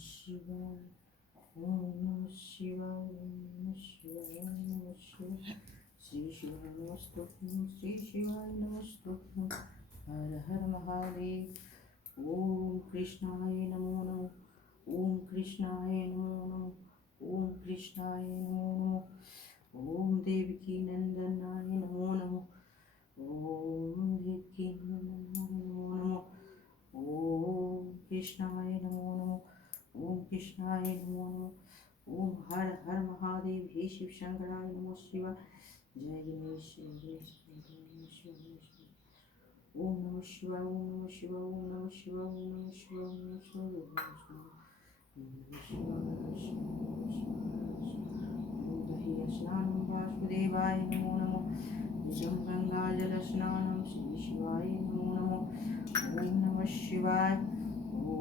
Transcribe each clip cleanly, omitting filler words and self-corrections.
शिवाय ओम नमः शिवाय ओम नमः शिवाय ओम नमः शिवाय श्री शिवाय नमस्तुभ्यं श्री शिवाय नमस्तुभ्यं हर हर महादेव ओम कृष्णाय नमो नमः ओम कृष्णाय नमो नमः ओम कृष्णाय नमो नमः ओम देवकी नंदनाय नमो नमः ओम देवकी नंदनाय नमो नमः ओम कृष्णाय नमो नमः ओम कृष्णाय नमो नमः ओम हर हर महादेव हे शिव शंकराय नमो शिवाय जय गणेश जय ओम नमः शिवाय ओम नमः शिवाय ओम नमः शिवाय ओम नमः शिवाय ओम नमः शिवाय स्नानं वासुदेवाय नमो नमः निजं गंगाजल स्नानं श्री शिवाय नमो नमः ओम नमः शिवाय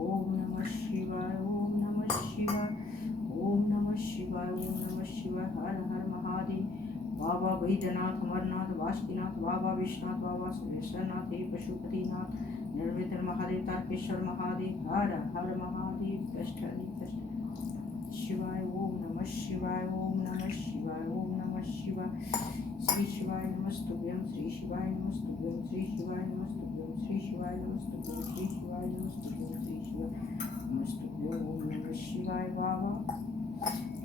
ओम नमः शिवाय ओम नमः शिवाय ओम नमः शिवाय ओम नमः शिवाय हर हर महादेव बाबा वैद्यनाथ अमरनाथ वासुकीनाथ बाबा विश्वनाथ बाबा सुरेश्वरनाथ हे पशुपतिनाथ निर्विघ्न महादेव तारकेश्वर महादेव हर हर महादेव कष्ट शिवाय ओम नमः शिवाय ओम नमः शिवाय ओम नमः शिवाय श्री शिवाय नमस्तुभ्यं श्री शिवाय नमस्तुभ्यं श्री शिवाय नमस्तुभ्यं श्री शिवाय नमस्तुभ्यं श्री शिवाय नमस्तुभ्यं श्री शिवाय नमस्तुभ्यं ओम नमः शिवाय बाबा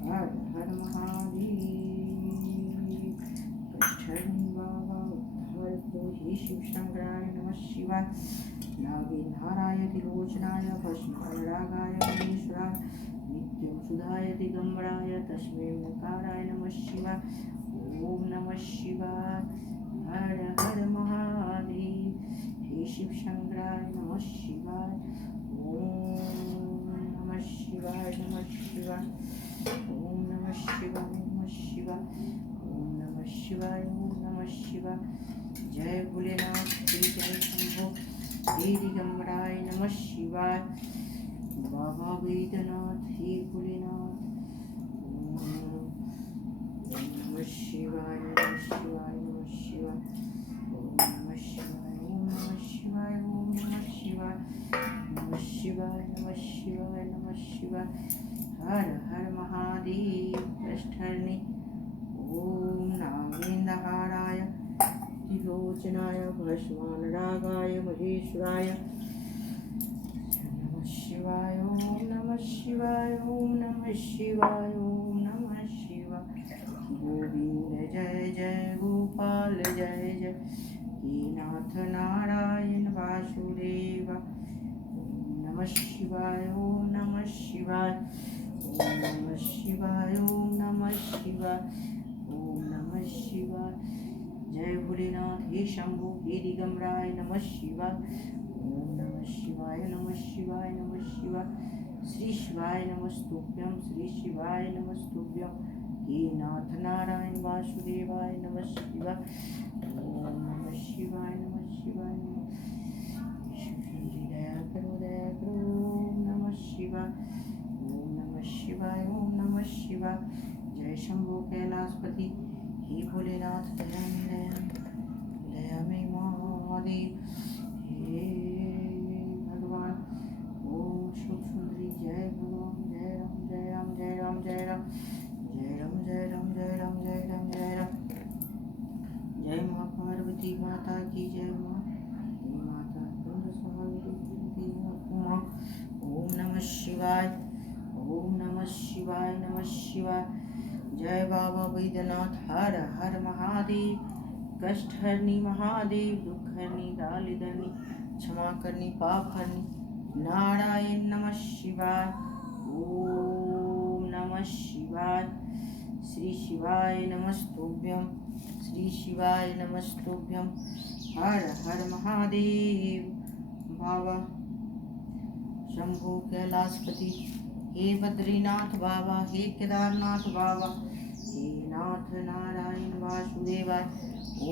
हर हर महादेव कष्टहरणि बाबा उद्धार को हे शिव शंकराय नमः शिवाय नागेन्द्राय त्रिलोचनाय भस्मरागाय महेश्वराय नित्यं सुधाय दिगंबराय तस्मै ओंकाराय नमः शिवाय ओम नमः शिवाय हर हर महादेव हे शिव शंकराय नमः शिवाय ओम नमः शिवाय नमः शिवाय ओम नमः शिवाय नमः शिवाय ओम नमः शिवाय ओम नमः शिवाय जय भोलेनाथ श्री जय शंभो हे दिगंबराय नमः शिवाय बाबा वैद्यनाथ हे भोलेनाथ ओम नमः शिवाय नमः शिवाय नमः शिवाय ओम नमः शिवाय ओम नमः शिवाय ओम नमः शिवाय नमः शिवाय नमः शिवाय नमः शिवाय हर हर महादेव कष्टहरणि ओम नागेन्द्रहाराय त्रिलोचनाय भस्मानरागाय महेश्वराय नमः शिवाय ओम नमः शिवाय ओम नमः शिवाय ओम नमः शिवाय गोविंद जय जय गोपाल जय जय हे नाथ नारायण वासुदेव ओम नमः शिवाय ओम नमः शिवाय ओम नमः शिवाय ओम नमः शिवाय ओम नमः शिवाय जय भोलेनाथ हे शंभो हे दिगंबराय नमः शिवाय ओम नमः शिवाय नमः शिवाय नमः शिवाय श्री शिवाय नमस्तुभ्यं श्री शिवाय नमस्तुभ्यं हे नाथ नारायण वासुदेवाय नमः शिवाय ओम नमः शिवाय नमः शिवाय दया करो ओम नमः शिवाय ओम नमः शिवाय ओम नमः शिवाय जय शंभो कैलाशपति हे भोलेनाथ दया में महादेव हे भगवान ओम शुभ सुंदरी जय भगवान जय राम जय राम जय राम जय राम जय राम जय राम जय राम जय राम जय राम जय माँ पार्वती माता की जय माँ माता कुंड स्वामी उमा ओम नमः शिवाय ओम नमः शिवाय नमः शिवाय जय बाबा वैद्यनाथ हर हर महादेव कष्टहरणि महादेव दुखहरणि दालिदरणी क्षमा करनी पाप हरनी नारायण नमः शिवाय ओम नमः शिवाय श्री शिवाय नमस्तुभ्यं श्री शिवाय नमस्तुभ्यं हर हर महादेव बाबा शंभो कैलाशपति हे बद्रीनाथ बाबा हे केदारनाथ बाबा हे नाथ नारायण वासुदेवाय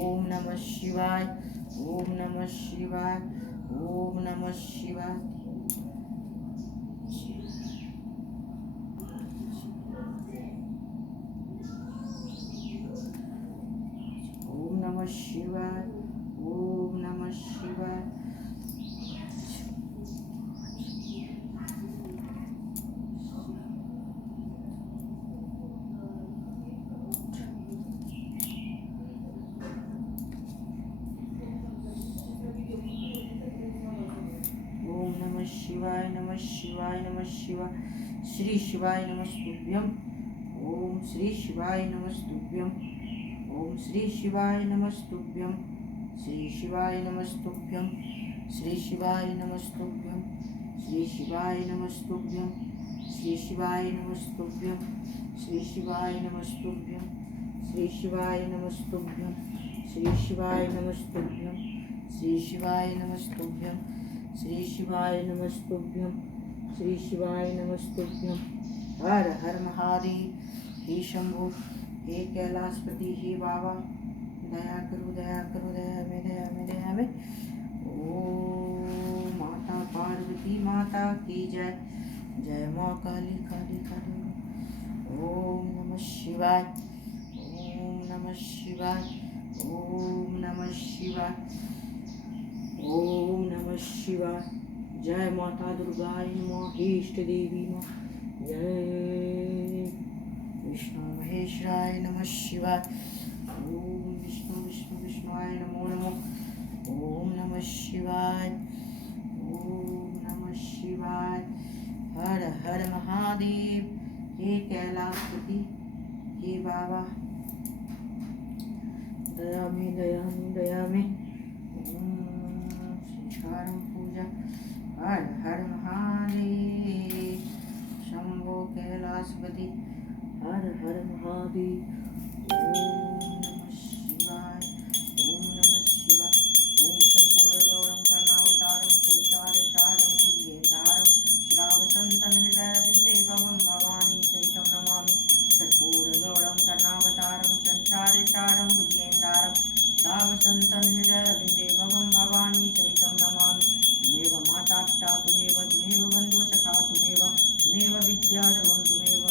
ओम नमः शिवाय ओम नमः शिवाय ओम नमः शिवाय ओम नमः शिवाय ओम नमः शिवाय नमः शिवाय नमः शिवाय। श्री शिवाय नमस्तुभ्यं। ओम श्री शिवाय नमस्तुभ्यं। ओम श्री शिवाय नमस्तुभ्यं। श्री शिवाय नमस्तुभ्यं। श्री शिवाय नमस्तुभ्यं। श्री शिवाय नमस्तुभ्यं। श्री शिवाय नमस्तुभ्यं। श्री शिवाय नमस्तुभ्यं। श्री शिवाय नमस्तुभ्यं। श्री शिवाय नमस्तुभ्यं। श्री शिवाय नमस्तुभ्यं। श्री शिवाय नमस्तुभ्यं। श्री शिवाय नमस्तुभ्यं। हर हर महादेव। हे शंभो, हे कैलाशपति, हे बाबा, दया करो, दया करो, दया में, दया में, दया में। ओ माता पार्वती माता की जय। जय माँ काली काली काली। ओम नमः शिवाय। ओम नमः शिवाय। ओम नमः शिवाय। ओम नमः शिवाय। जय माता दुर्गाय नमः। हे इष्ट देवी माँ जय। विष्णु महेश्वराय नमः शिवाय। ओम विष्णु विष्णु विष्णुवाय नमो नमः। ओम नमः शिवाय। ओम नमः शिवाय। हर हर महादेव। हे कैलाशपति, हे बाबा, दया में, दया में, दया में। संस्कारम पूजा। हर हर महादेव। शंभो कैलाशपति, हर हर महादेव। ओम नमः शिवाय। ओम नमः शिवाय। ओम कर्पूर गौरम कर्णावतारम संचारसारम भुजगेन्द्रहारम सदा वसन्तं हृदयविन्दे भवं भवानी सहितं नमामि। कर्पूर गौरम कर्णावतारम संचारसारम भुजगेन्द्रहारम सदा वसन्तं हृदयविन्दे भवं भवानी सहितं नमामि। त्वमेव माता पिता त्वमेव बन्धु सखा त्वमेव विद्या ध्रुवं त्वमेव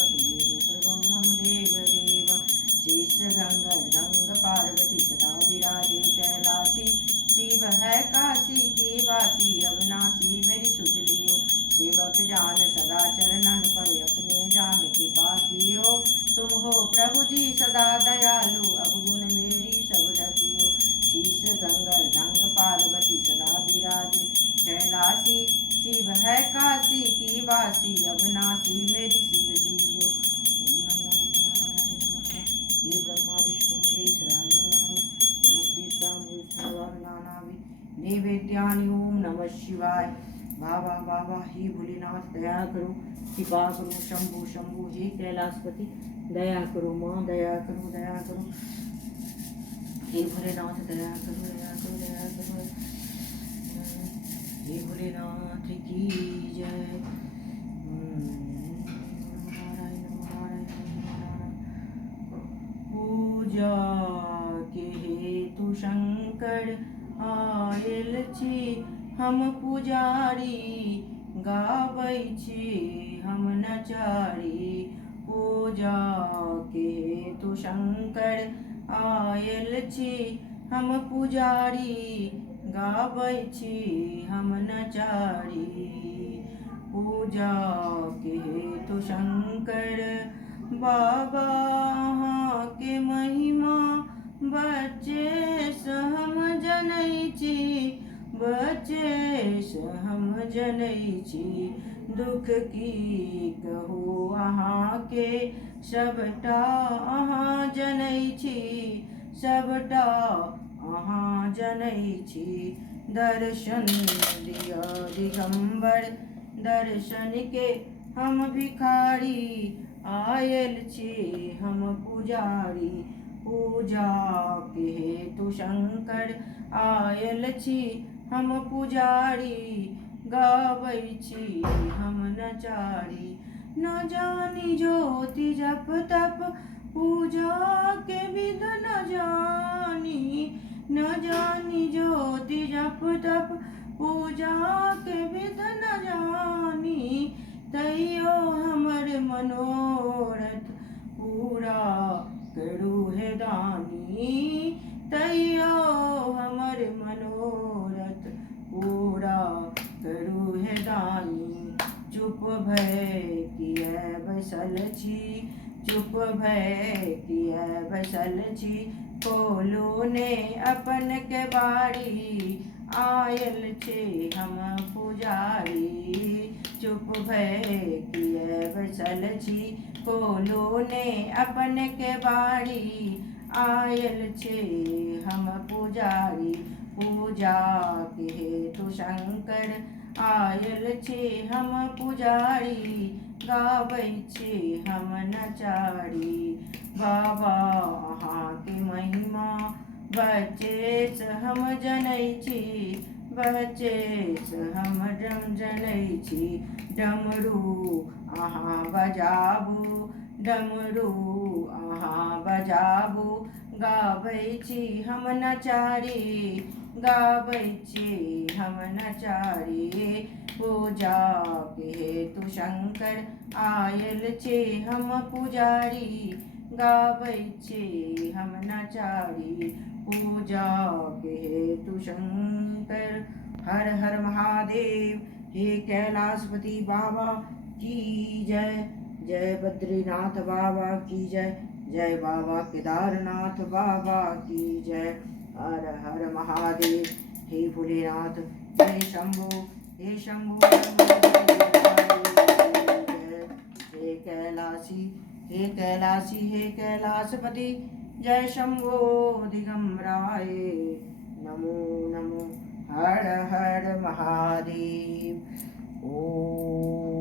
सर्वं मम देवदेव। शेष गंग पार्वती सदा विराजे कैलासी। शिव है काशी के वासी अविनाशी मेरी सुध लियो। सेवक जान सदा चरणन पर अपने जान कृपा कियो। तुम हो प्रभु जी सदा दयालु अवगुण मेरी सब ढकियो। शीश गंगर ढंग पार्वती सदा विराजे कैलासी। शिव है काशी की वासी अविनाशी मेरी शिव लियो। ओम नमो नारायण नमः। हे ब्रह्मा विष्णु महेश्वराय नमः। नैवेद्यानि। ओम नमः शिवाय। बाबा बाबा हे भोलेनाथ दया करो, कृपा करो। शंभु शंभु हे कैलाशपति दया करो। माँ दया करो, दया करो। हे भोलेनाथ दया करो, दया करो, दया करो। हे भोलेनाथ की जय। पूजा के हेतु शंकर आयल छी हम पुजारी। गाबै छी हम नचारी। पूजा के हेतु शंकर आयल छी हम पुजारी। गाबै छी हम नचारी। पूजा के हेतु शंकर बाबा के महिमा बच्चे हम जनै छी। बच्चे हम जनै छी। दुख की कहू अहाँ के सबटा अहाँ जनै छी। सबटा अहाँ जनै छी। दर्शन दिया दिगंबर दर्शन के हम भिखारी। आयल छी हम पुजारी। पूजा के हेतु शंकर आयल छी हम पुजारी। गाबै छी हम नचारी। न जानी ज्योति जप तप पूजा के विध न जानी। न जानी ज्योति जप तप पूजा के विध न जानी। तैयो हमर मनोरथ पूरा करू हे दानी। तैयो हमर मनोरथ पूरा करू हे दानी। चुप भय किए बैसल छी। चुप भय किए बैसल छी। खोलू ने अपन के बारी। आयल छे हम पुजारी। चुप भय किए बसल छी, खोलो ने अपन के बारी। आयल छे हम पुजारी, पूजा के हेतु शंकर। आयल छे हम पुजारी, गाबै छे हम नचारी। बाबा अहाँ के महिमा बचेस हम जनै छी, बचेस हम जनै छी। डमरू अहाँ बजाबू, डमरू अहाँ बजाबू। गाबै छी हम नचारी, गाबै छी हम नचारी। पूजा के हेतु शंकर, आयल छे हम पुजारी। गाबै छे हम नचारी, पूजा के हेतु शंकर। हर हर महादेव। हे कैलाशपति बाबा की जय, जय बद्रीनाथ बाबा की जय, जय बाबा केदारनाथ बाबा की जय। हर हर महादेव। हे भोलेनाथ, हे शंभो, हे शंभो हे कैलाशी, हे कैलाशी, हे कैलाशपति। जय शंभो दिगंबराय, नमो नमो। हर हर महादेव। ओम।